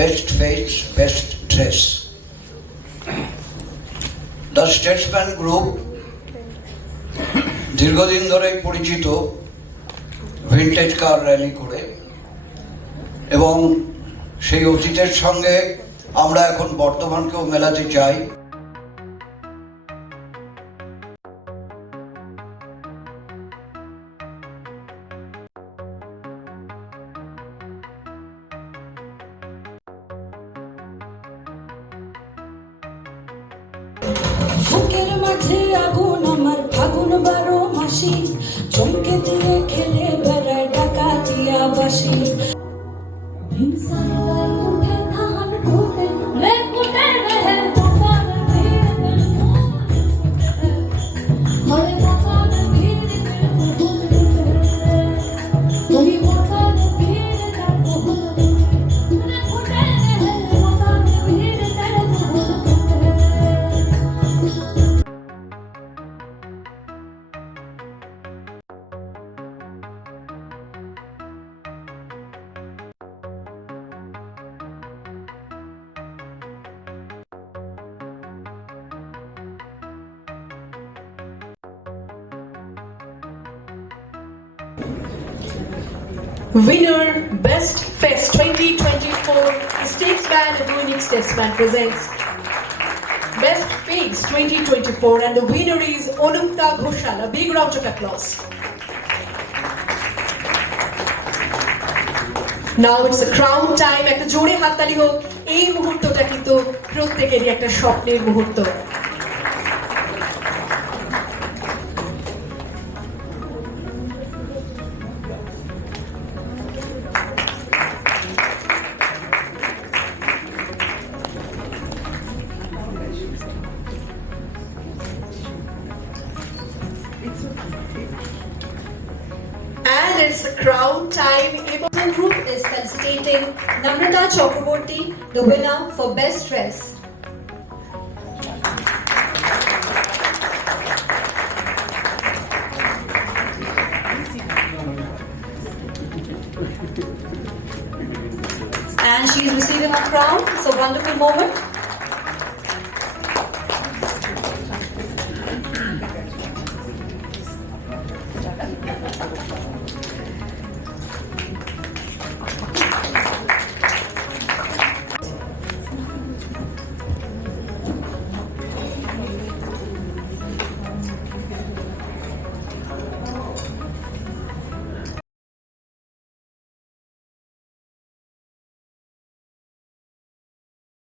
Best face best dress. The Statesman group দীর্ঘদিন ধরেই পরিচিত ভিন্টেজ কার র্যালি করে, এবং সেই অতীতের সঙ্গে আমরা এখন বর্তমানকেও মেলাতে চাই। বুকের মাঝে আগুন আমার ফাগুন 12 মাসি, চমকে দিয়ে খেলে বেড়ায় ডাকাতিয়া বাসি। Winner Best Fest 2024 Statesman and Unique Statesman presents Best Face 2024, and the winner is Onukta Ghoshal. A big round of applause. Now it's a crown time. একটা জোরে হাততালি হোক। এই মুহূর্তটা কিন্তু প্রত্যেকেরই একটা স্বপ্নের মুহূর্ত। And it's the crown time. The group is felicitating Namrata Chakraborty, the winner for Best Dress. And she is receiving a crown. It's a wonderful moment.